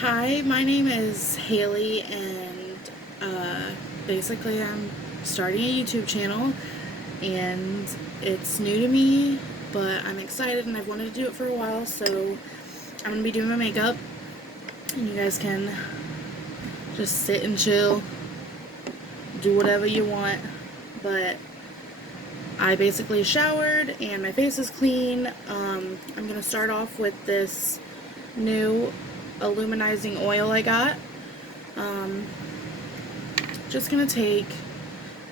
Hi, my name is Haley, and basically, I'm starting a YouTube channel, and it's new to me, but I'm excited and I've wanted to do it for a while, so I'm gonna be doing my makeup, and you guys can just sit and chill, do whatever you want. But I basically showered and my face is clean. I'm gonna start off with this new illuminizing oil I got. Um, just gonna take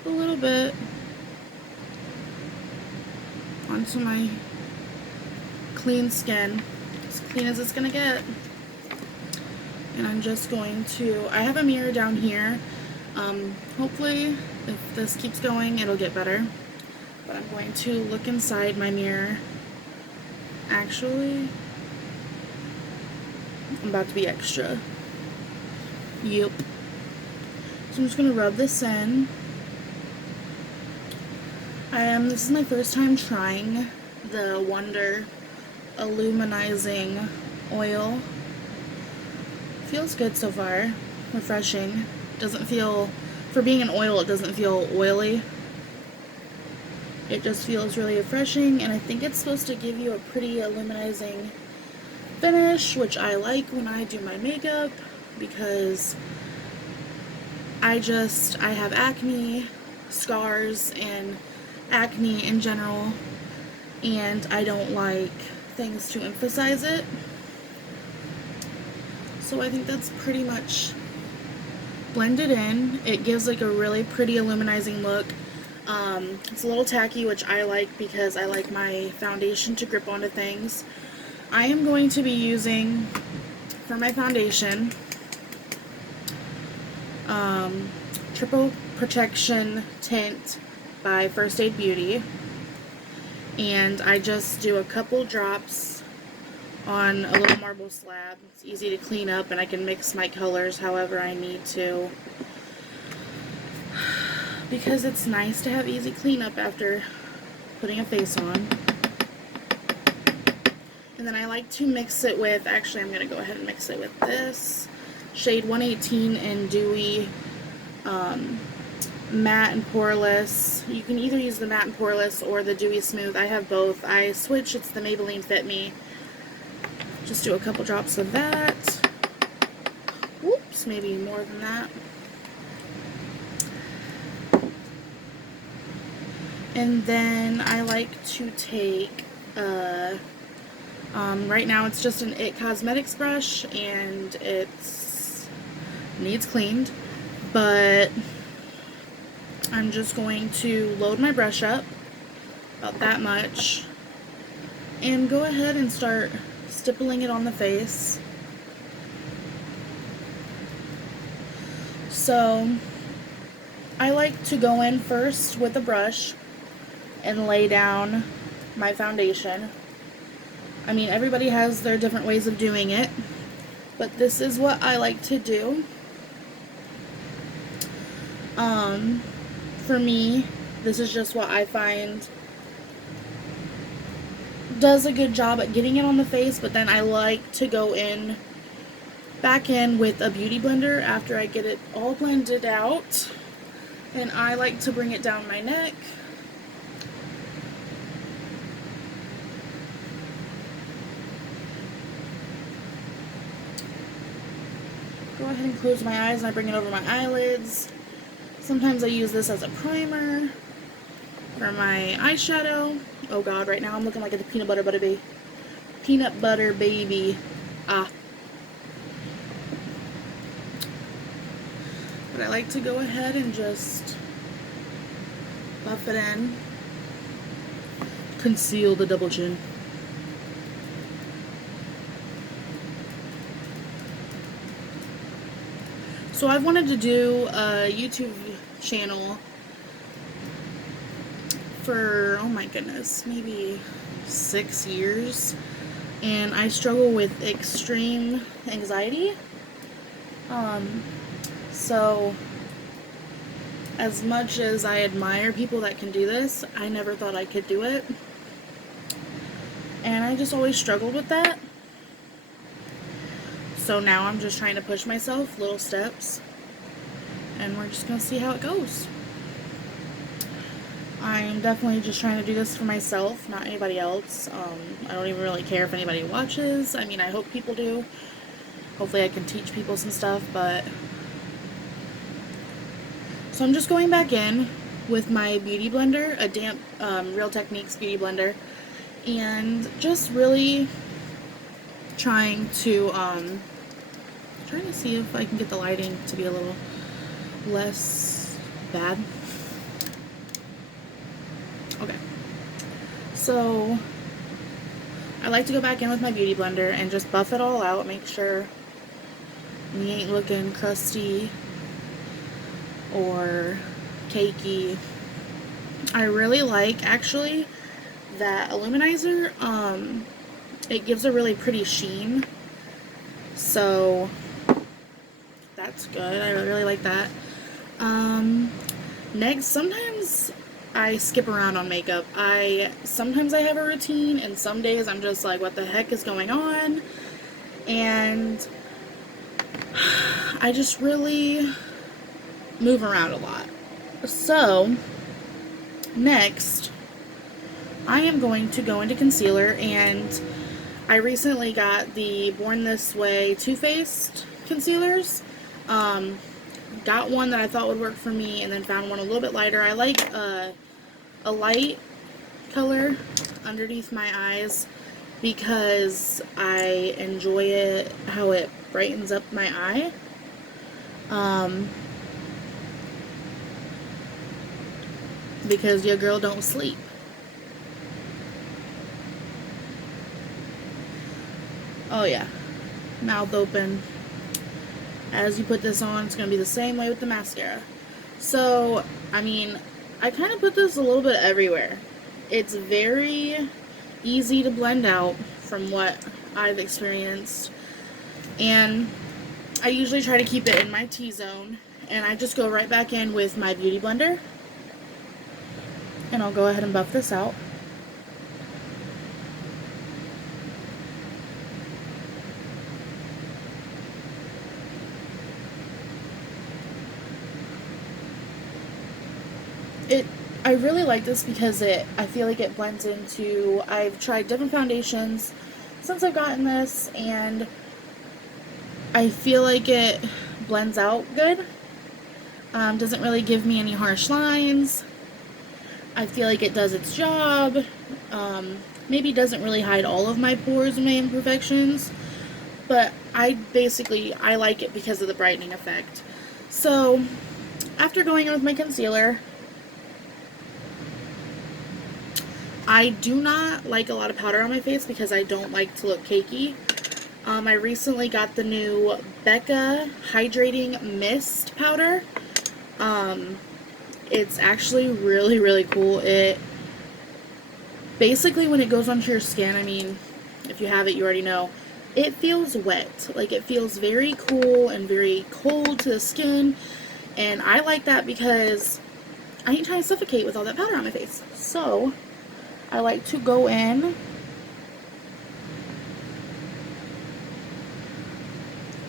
a little bit onto my clean skin, as clean as it's gonna get. And I'm just going to, I have a mirror down here. Hopefully, if this keeps going, it'll get better. But I'm going to look inside my mirror. Actually, I'm about to be extra. Yep. So I'm just gonna rub this in. This is my first time trying the Wonder Illuminizing Oil. Feels good so far. Refreshing. Doesn't feel, for being an oil, it doesn't feel oily. It just feels really refreshing, and I think it's supposed to give you a pretty illuminizing finish, which I like when I do my makeup, because I have acne, scars, and acne in general, and I don't like things to emphasize it. So I think that's pretty much blended in. It gives like a really pretty illuminizing look. It's a little tacky, which I like because I like my foundation to grip onto things. I am going to be using, for my foundation, Triple Protection Tint by First Aid Beauty, and I just do a couple drops on a little marble slab. It's easy to clean up, and I can mix my colors however I need to, because it's nice to have easy cleanup after putting a face on. And then I like to mix it with, actually I'm going to go ahead and mix it with this shade 118 in Dewy Matte and Poreless. You can either use the Matte and Poreless or the Dewy Smooth. I have both. I switch. It's the Maybelline Fit Me. Just do a couple drops of that. Whoops, maybe more than that. And then I like to take, right now it's just an IT Cosmetics brush, and needs cleaned, but I'm just going to load my brush up, about that much, and go ahead and start stippling it on the face. So I like to go in first with a brush and lay down my foundation. I mean, everybody has their different ways of doing it, but this is what I like to do. For me, this is just what I find does a good job at getting it on the face, but then I like to go back in with a beauty blender after I get it all blended out, and I like to bring it down my neck. Go ahead and close my eyes, and I bring it over my eyelids. Sometimes I use this as a primer for my eyeshadow. Oh god, right now I'm looking like a peanut butter baby. Peanut butter baby. Ah. But I like to go ahead and just buff it in. Conceal the double chin. So I've wanted to do a YouTube channel for, oh my goodness, maybe 6 years, and I struggle with extreme anxiety. So as much as I admire people that can do this, I never thought I could do it, and I just always struggled with that. So now I'm just trying to push myself, little steps, and we're just going to see how it goes. I'm definitely just trying to do this for myself, not anybody else. I don't even really care if anybody watches. I mean, I hope people do. Hopefully I can teach people some stuff, but... So I'm just going back in with my beauty blender, a damp Real Techniques beauty blender, and just really trying to see if I can get the lighting to be a little less bad. Okay, so I like to go back in with my beauty blender and just buff it all out, make sure we ain't looking crusty or cakey. I really like, actually, that illuminizer. It gives a really pretty sheen, so that's good. I really like that. Next, sometimes I skip around on makeup. Sometimes I have a routine, and some days I'm just like, what the heck is going on? And I just really move around a lot. So, next, I am going to go into concealer, and I recently got the Born This Way Too Faced concealers. Got one that I thought would work for me, and then found one a little bit lighter. I like a light color underneath my eyes because I enjoy it, how it brightens up my eye. Because your girl don't sleep. Oh yeah, mouth open. As you put this on, it's going to be the same way with the mascara. So, I mean, I kind of put this a little bit everywhere. It's very easy to blend out from what I've experienced. And I usually try to keep it in my T-zone. And I just go right back in with my beauty blender. And I'll go ahead and buff this out. I really like this because I feel like it blends into, I've tried different foundations since I've gotten this, and I feel like it blends out good. Doesn't really give me any harsh lines. I feel like it does its job. Maybe doesn't really hide all of my pores and my imperfections, but I like it because of the brightening effect. So, after going in with my concealer, I do not like a lot of powder on my face because I don't like to look cakey. I recently got the new Becca Hydrating Mist powder. It's actually really, really cool. It basically, when it goes onto your skin, I mean, if you have it, you already know, it feels wet. Like, it feels very cool and very cold to the skin. And I like that because I ain't trying to suffocate with all that powder on my face. So, I like to go in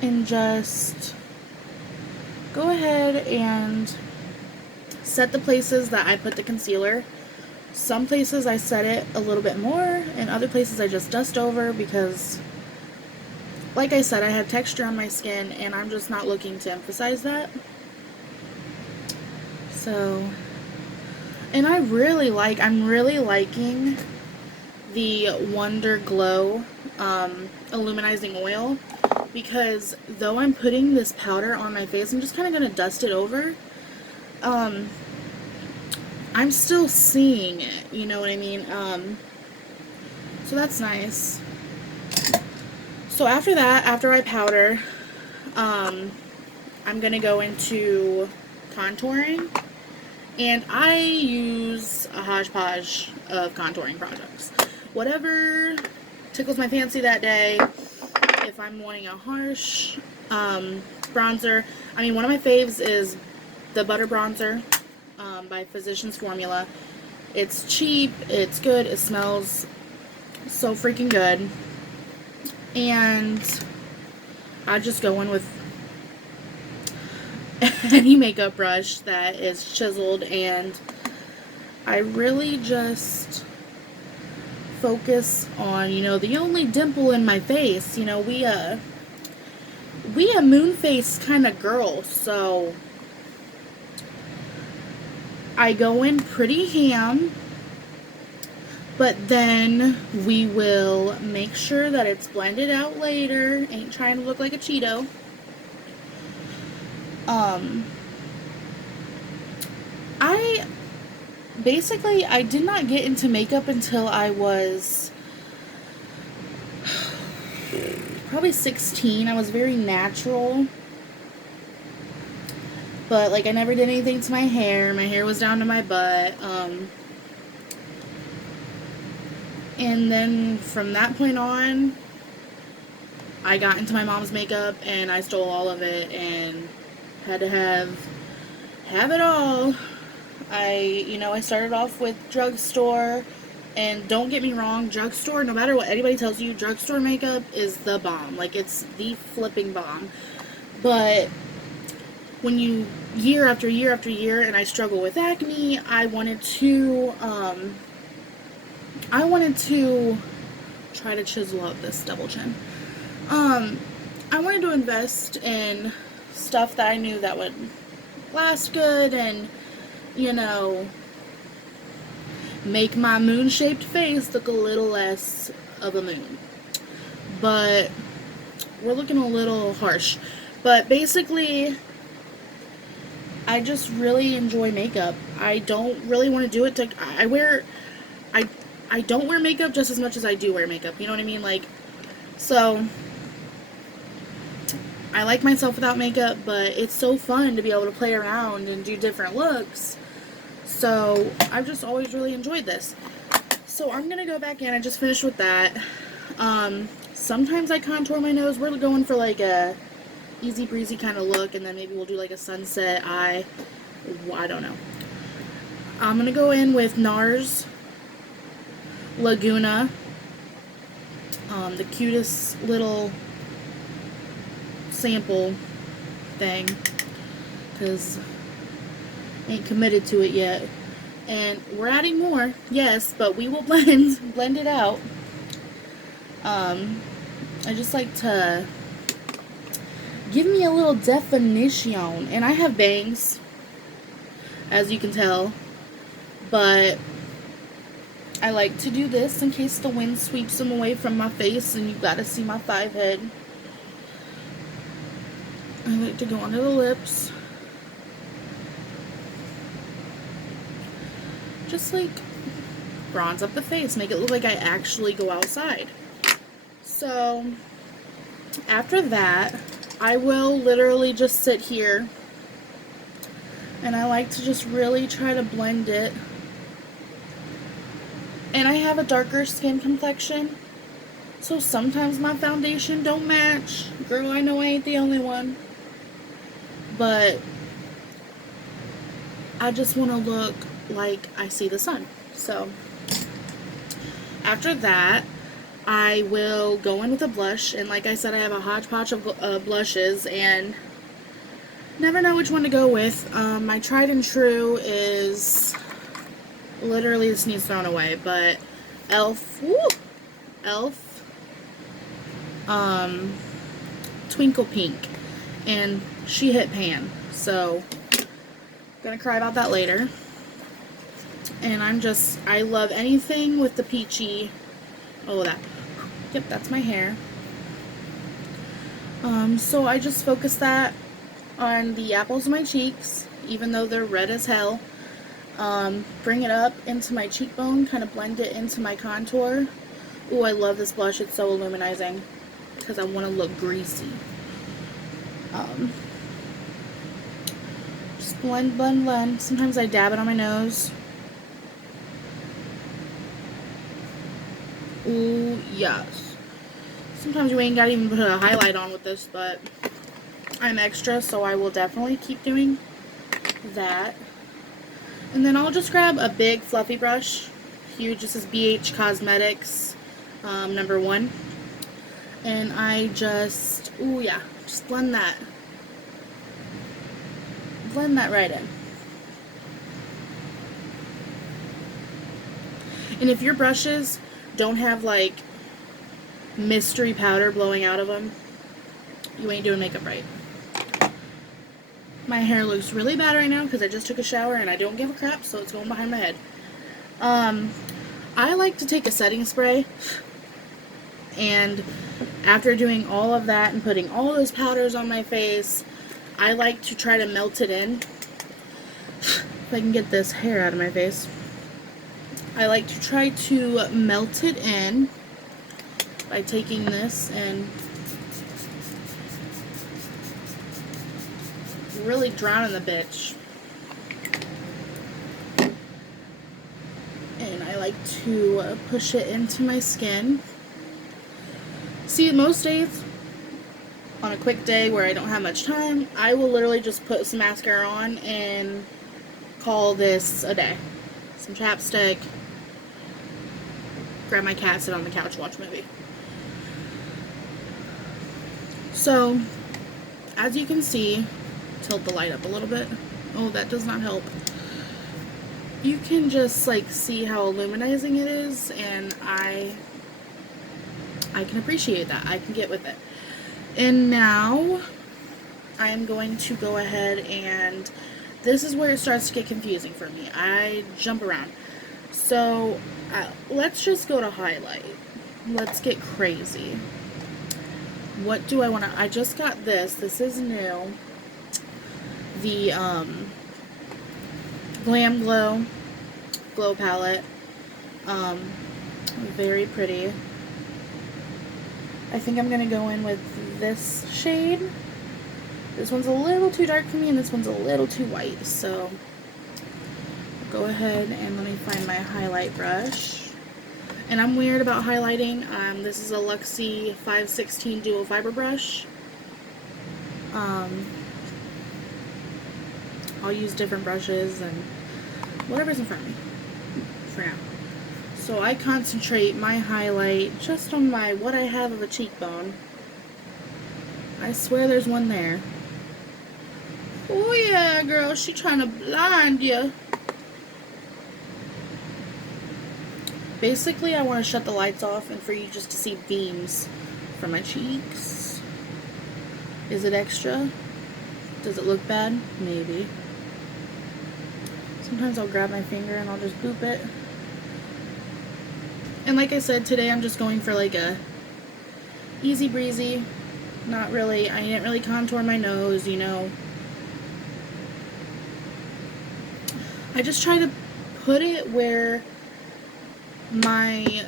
and just go ahead and set the places that I put the concealer. Some places I set it a little bit more, and other places I just dust over because, like I said, I have texture on my skin and I'm just not looking to emphasize that. So, and I'm really liking the Wonder Glow illuminizing oil, because though I'm putting this powder on my face, I'm just kind of going to dust it over. I'm still seeing it, you know what I mean? So that's nice. So after that, after I powder, I'm going to go into contouring. And I use a hodgepodge of contouring products. Whatever tickles my fancy that day. If I'm wanting a harsh bronzer, I mean, one of my faves is the Butter Bronzer by Physicians Formula. It's cheap, it's good, it smells so freaking good. And I just go in with any makeup brush that is chiseled, and I really just focus on, you know, the only dimple in my face. You know, we a moon face kind of girl, so I go in pretty ham, but then we will make sure that it's blended out later. Ain't trying to look like a Cheeto. I did not get into makeup until I was probably 16. I was very natural. But, like, I never did anything to my hair. My hair was down to my butt. And then from that point on, I got into my mom's makeup and I stole all of it and had to have it all. I started off with drugstore, and don't get me wrong, drugstore, no matter what anybody tells you, drugstore makeup is the bomb. Like, it's the flipping bomb. But when you, year after year after year, and I struggle with acne, I wanted to try to chisel up this double chin. I wanted to invest in stuff that I knew that would last good and, you know, make my moon-shaped face look a little less of a moon. But we're looking a little harsh. But basically, I just really enjoy makeup. I don't really want to do it to... I don't wear makeup just as much as I do wear makeup. You know what I mean? Like, so... I like myself without makeup, but it's so fun to be able to play around and do different looks. So, I've just always really enjoyed this. So, I'm going to go back in. I just finished with that. Sometimes I contour my nose. We're going for like a easy breezy kind of look, and then maybe we'll do like a sunset eye. I don't know. I'm going to go in with NARS Laguna. The cutest little sample thing, because I ain't committed to it yet. And we're adding more, yes, but we will blend it out. I just like to give me a little definition. And I have bangs, as you can tell, but I like to do this in case the wind sweeps them away from my face and you gotta see my 5 head. I like to go under the lips. Just like bronze up the face, make it look like I actually go outside. So after that, I will literally just sit here and I like to just really try to blend it. And I have a darker skin complexion, so sometimes my foundation don't match. Girl, I know I ain't the only one. But I just want to look like I see the sun. So after that, I will go in with a blush. And like I said, I have a hodgepodge of blushes and never know which one to go with. My tried and true is literally, this needs thrown away, but Elf Twinkle Pink, and she hit pan, so gonna cry about that later. And I love anything with the peachy. Yep, that's my hair. So I just focus that on the apples of my cheeks, even though they're red as hell. Bring it up into my cheekbone, kind of blend it into my contour. Ooh, I love this blush. It's so illuminizing because I want to look greasy. Just blend, blend, blend. Sometimes I dab it on my nose. Ooh, yes. Sometimes you ain't got to even put a highlight on with this, but I'm extra, so I will definitely keep doing that. And then I'll just grab a big fluffy brush, huge. This is BH Cosmetics #1, and I just, ooh yeah, just blend that right in. And if your brushes don't have like mystery powder blowing out of them, you ain't doing makeup right. My hair looks really bad right now because I just took a shower and I don't give a crap, so it's going behind my head. I like to take a setting spray, and after doing all of that and putting all those powders on my face, I like to try to melt it in. If I can get this hair out of my face. I like to try to melt it in by taking this and really drowning the bitch. And I like to push it into my skin. See, most days, on a quick day where I don't have much time, I will literally just put some mascara on and call this a day. Some chapstick, grab my cat, sit on the couch, watch a movie. So, as you can see, tilt the light up a little bit. Oh, that does not help. You can just like see how illuminizing it is, and I can appreciate that. I can get with it. And now I'm going to go ahead, and this is where it starts to get confusing for me. I jump around. So let's just go to highlight. Let's get crazy. What do I want to... I just got this. This is new. The Glam Glow palette. Very pretty. I think I'm going to go in with this shade. This one's a little too dark for me, and this one's a little too white. So go ahead and let me find my highlight brush. And I'm weird about highlighting. This is a Luxie 516 dual fiber brush. I'll use different brushes and whatever's in front of me for now. So I concentrate my highlight just on my what I have of a cheekbone. I swear there's one there. Oh yeah, girl, she trying to blind you. Basically, I want to shut the lights off and for you just to see beams from my cheeks. Is it extra? Does it look bad? Maybe. Sometimes I'll grab my finger and I'll just boop it. And like I said, today I'm just going for like a easy breezy. Not really, I didn't really contour my nose, you know. I just try to put it where my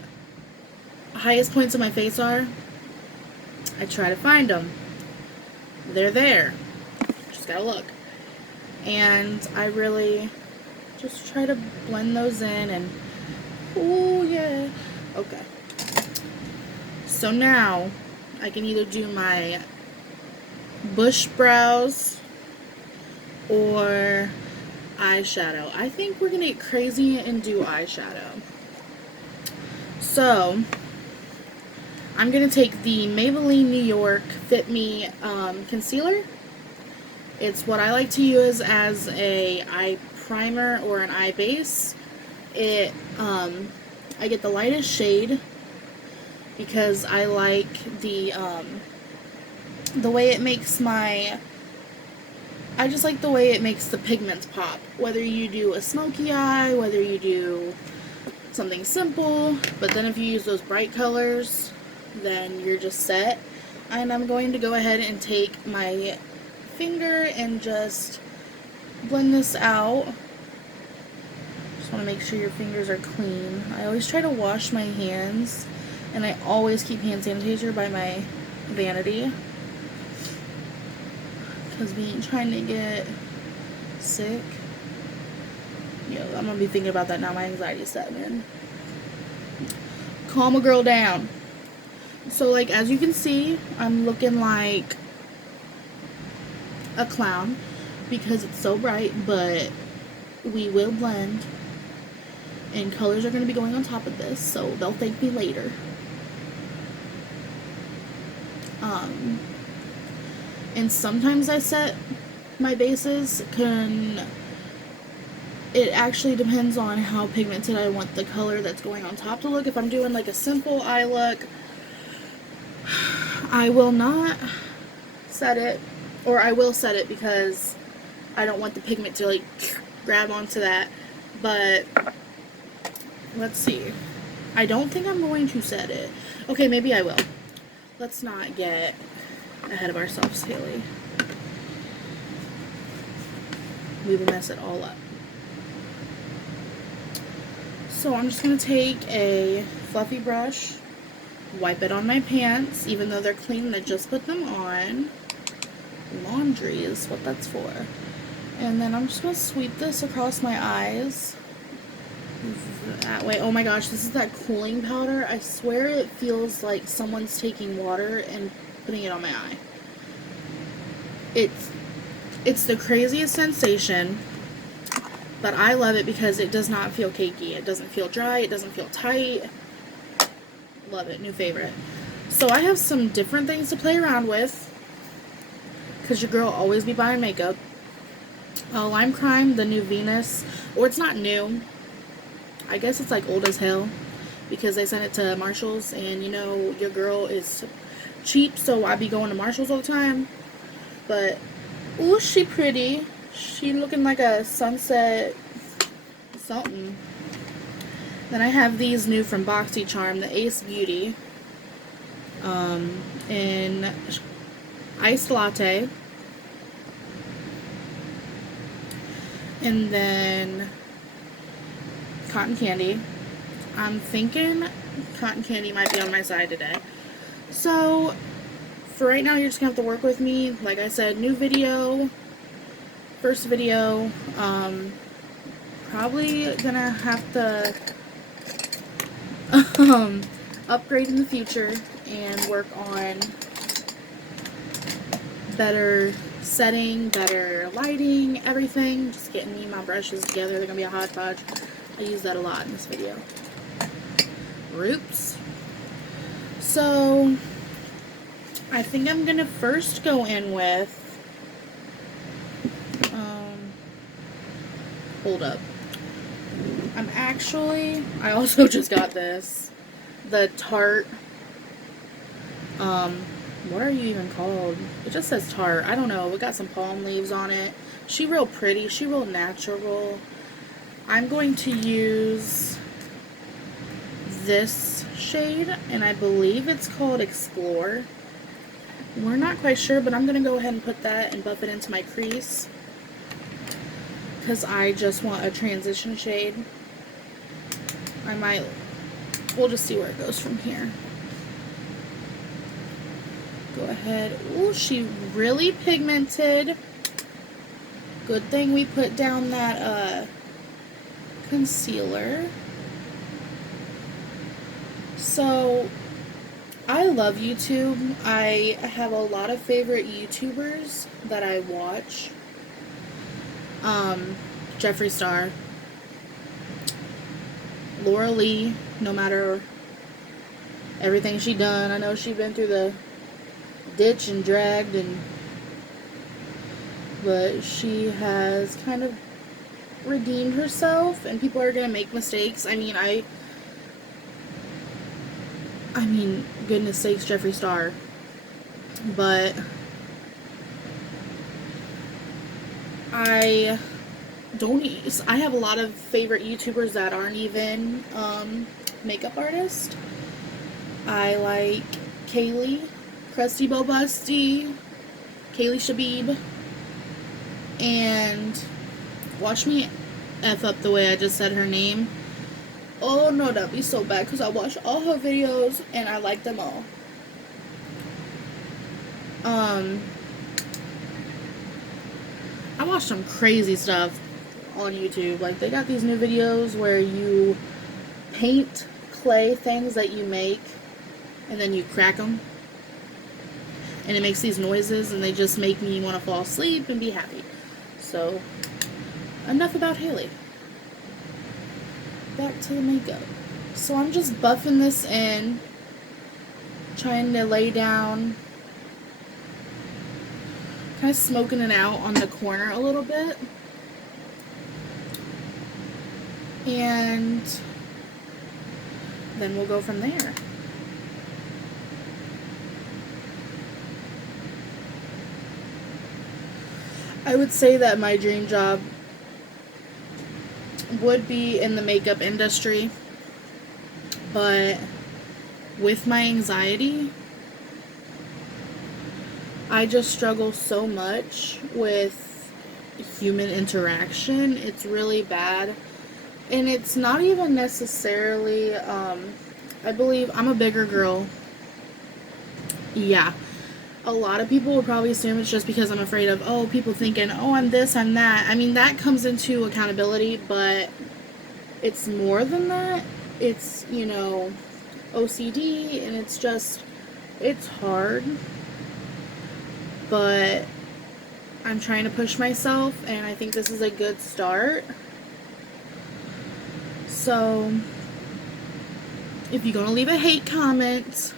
highest points of my face are. I try to find them. They're there. Just gotta look. And I really just try to blend those in and oh yeah. Okay. So now I can either do my bush brows or eyeshadow. I think we're gonna get crazy and do eyeshadow. So I'm gonna take the Maybelline New York Fit Me concealer. It's what I like to use as a eye primer or an eye base. I get the lightest shade because I like the way it makes I just like the way it makes the pigments pop. Whether you do a smoky eye, whether you do something simple, but then if you use those bright colors, then you're just set. And I'm going to go ahead and take my finger and just blend this out. Just want to make sure your fingers are clean. I always try to wash my hands, and I always keep hand sanitizer by my vanity because we ain't trying to get sick. Yo, I'm gonna be thinking about that now. My anxiety's set, man. Calm a girl down. So, like, as you can see, I'm looking like a clown because it's so bright, but we will blend. And colors are going to be going on top of this, so they'll thank me later. And sometimes I set my bases. It actually depends on how pigmented I want the color that's going on top to look. If I'm doing like a simple eye look, I will not set it, or I will set it because I don't want the pigment to like grab onto that. But let's see. I don't think I'm going to set it. Okay, maybe I will. Let's not get ahead of ourselves, Haley. We will mess it all up. So I'm just going to take a fluffy brush, wipe it on my pants, even though they're clean and I just put them on. Laundry is what that's for. And then I'm just going to sweep this across my eyes. That way. Oh my gosh, this is that cooling powder. I swear it feels like someone's taking water and putting it on my eye. It's the craziest sensation, but I love it because it does not feel cakey. It doesn't feel dry. It doesn't feel tight. Love it. New favorite. So I have some different things to play around with because your girl always be buying makeup. Lime Crime, the new Venus, or it's not new. I guess it's like old as hell because they sent it to Marshall's, and you know your girl is cheap, so I be going to Marshall's all the time. But ooh, she pretty. She looking like a sunset something. Then I have these new from BoxyCharm, the Ace Beauty, in iced latte, and then cotton candy. I'm thinking cotton candy might be on my side today. So for right now, you're just gonna have to work with me. Like I said, new video, first video. Probably gonna have to upgrade in the future and work on better setting, better lighting, everything. Just getting me my brushes together. They're gonna be a hodgepodge. I use that a lot in this video. Roots. So I think I'm gonna first go in with hold up. I also just got this. The Tarte, what are you even called? It just says Tarte. I don't know. It got some palm leaves on it. She real pretty. She real natural. I'm going to use this shade, and I believe it's called Explore. We're not quite sure, but I'm going to go ahead and put that and buff it into my crease because I just want a transition shade. We'll just see where it goes from here. Go ahead. Ooh, she really pigmented. Good thing we put down that concealer. So I love YouTube. I have a lot of favorite YouTubers that I watch. Jeffree Star, Laura Lee, no matter everything she done. I know she been through the ditch and dragged, but she has kind of redeemed herself, and people are gonna make mistakes. I mean, goodness sakes, Jeffree Star. But I have a lot of favorite YouTubers that aren't even makeup artists. I like Kaylee, Krusty Bobusty, Kaylee Shabib, and watch me F up the way I just said her name. Oh no, that'd be so bad because I watch all her videos and I like them all. I watch some crazy stuff on YouTube. Like, they got these new videos where you paint clay things that you make and then you crack them. And it makes these noises and they just make me want to fall asleep and be happy. So, enough about Haley. Back to the makeup. So I'm just buffing this in, trying to lay down kind of smoking it out on the corner a little bit. And then we'll go from there. I would say that my dream job would be in the makeup industry, but with my anxiety, I just struggle so much with human interaction. It's really bad. And it's not even necessarily, I believe I'm a bigger girl. Yeah. A lot of people would probably assume it's just because I'm afraid of, oh, people thinking, oh, I'm this, I'm that. I mean, that comes into accountability, but it's more than that. It's, you know, OCD, and it's just, it's hard. But I'm trying to push myself, and I think this is a good start. So, if you're gonna leave a hate comment,